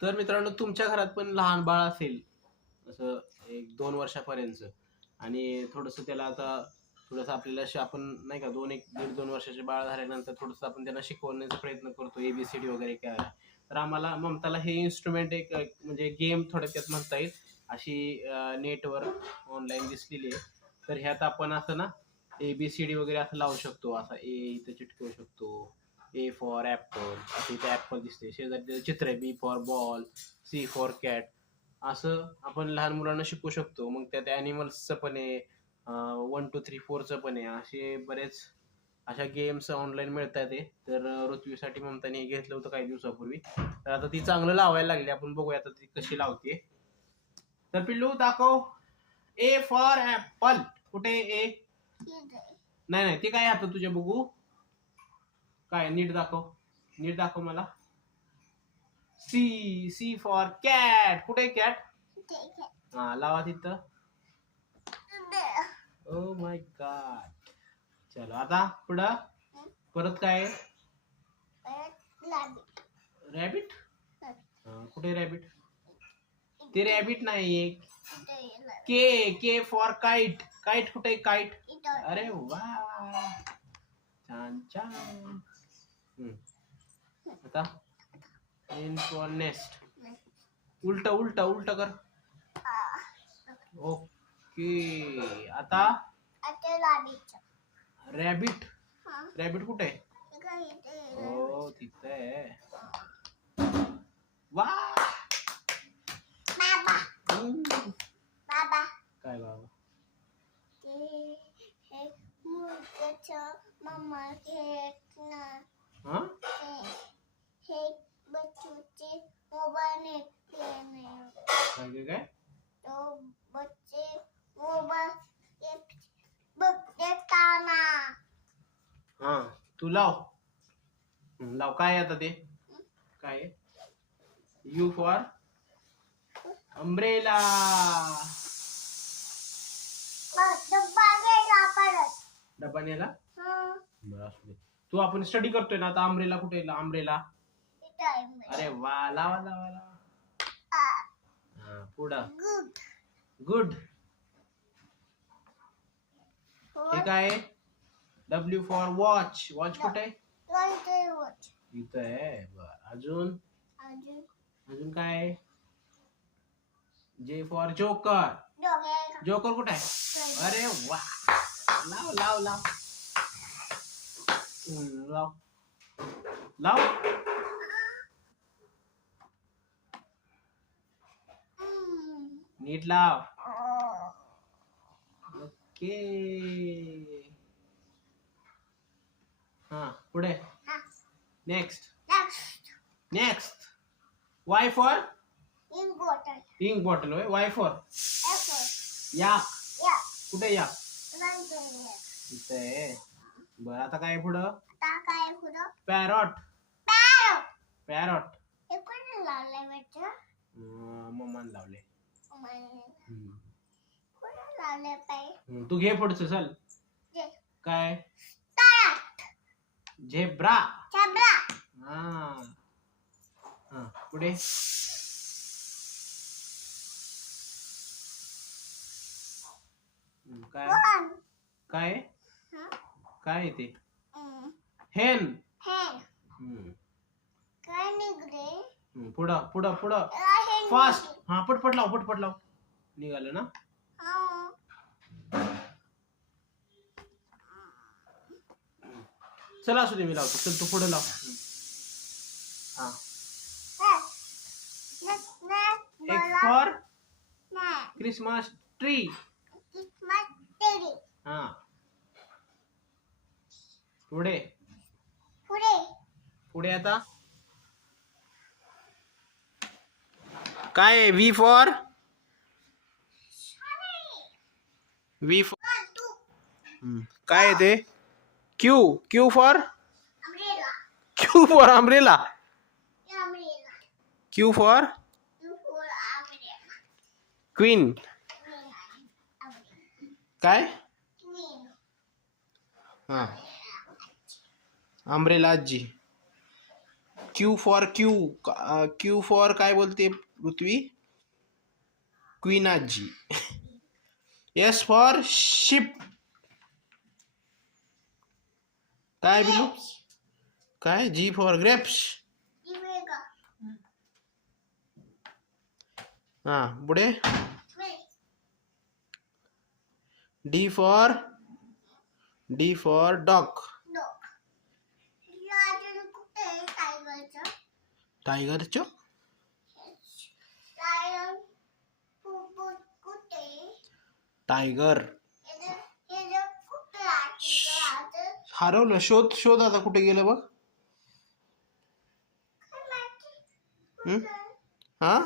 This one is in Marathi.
तर मित्रांनो, तुमच्या घरात पण लहान बाळ असेल असं 1-2 वर्षापर्यंत आणि थोडंसं त्याला आता थोडंसं आपल्याला आपण नाही का 1.5-2 वर्षाचे बाळ झाल्यानंतर थोडंसं आपण त्यांना शिकवण्याचा प्रयत्न करतो ABCD वगैरे काय आहे. तर आम्हाला ममताला हे इन्स्ट्रुमेंट एक म्हणजे गेम थोडक्यात म्हणता येईल अशी नेटवर ऑनलाईन दिसलेली आहे. तर ह्यात आपण असं ना ABCD वगैरे असं लावू शकतो. असा ए इथं चिटकवू शकतो. ए फॉर ॲपल असं इथे ॲपल दिसते. शेजारी त्याचं चित्र आहे. B for ball, C for cat असं आपण लहान मुलांना शिकवू शकतो. मग त्यात ॲनिमल्सचं पण आहे, 1, 2, 3, 4चं पण आहे. असे बरेच अशा गेम्स ऑनलाईन मिळतात आहे. तर ऋत्वीसाठी ममताने हे घेतलं होतं काही दिवसापूर्वी. तर आता ती चांगलं लावायला लागली. आपण बघूया आता ती कशी लावते. तर पिल्लू दाखव. A for Apple. कुठे ए? नाही नाही, ते काय आता तुझ्या बघू. काय नीट दाखव. नीट दाखव मला. C for cat. कुठे कॅट? हा लावा तिथं. Oh my God. चलो आता पुढं परत काय रॅबिट. कुठे रॅबिट? ते रॅबिट नाही. के फॉर काईट. काईट कुठे? काईट. अरे वा, छान छान. आता एन फॉर नेस्ट. उलट उलट उलट कर. ओके. आता रॅबिट. रॅबिट कुठे आहे? हो तिथे आहे. वा. काय बाबा? हा काय काय हा तू लाव. लाव. काय आता ते काय? You for umbrella. डब्बा नेला. बरं असू दे. तू आपण स्टडी करतोय ना आता. अम्ब्रेला कुठे? अम्ब्रेला. अरे वा, लावा लावा लावा. हा पुढं गुड. हे काय? W for watch. वॉच कुठे? इथं आहे. बर अजून अजून काय? J for joker. जोकर कुठे आहे? अरे वा, लाव लाव लाव. लाव लाव. नीट लाव. ओके. हा पुढे next. Next Y for ink bottle. होय. Y for yak. कुठे याक? इथे आहे. बरं आता काय पुढं? पॅरॉट. पॅरॉट मम्माने लावले. तू घे पुढचं चल. काय? झेब्रा. हा हा पुढे काय? काय काय ते? हेन. पुढं पुढं पुढं फास्ट. हा पटपट लाव पटपट लाव. निघालं ना. चला असू दे, मी लावतो. चल तू पुढे लाव. हा एक फॉर क्रिसमस ट्री. हा पुढे पुढे आता काय? वी फॉर काय ते? Q for umbrella. Q for queen. काय? हा अम्ब्रेला आजी. क्यू फॉर काय बोलते पृथ्वी? क्वीनाजी. S for ship. काय बिलू? काय? G for grapes. हा पुढे. D for dog. टायगरचं टायगर हरवलं. शोध आता कुठे गेलं बघ. हा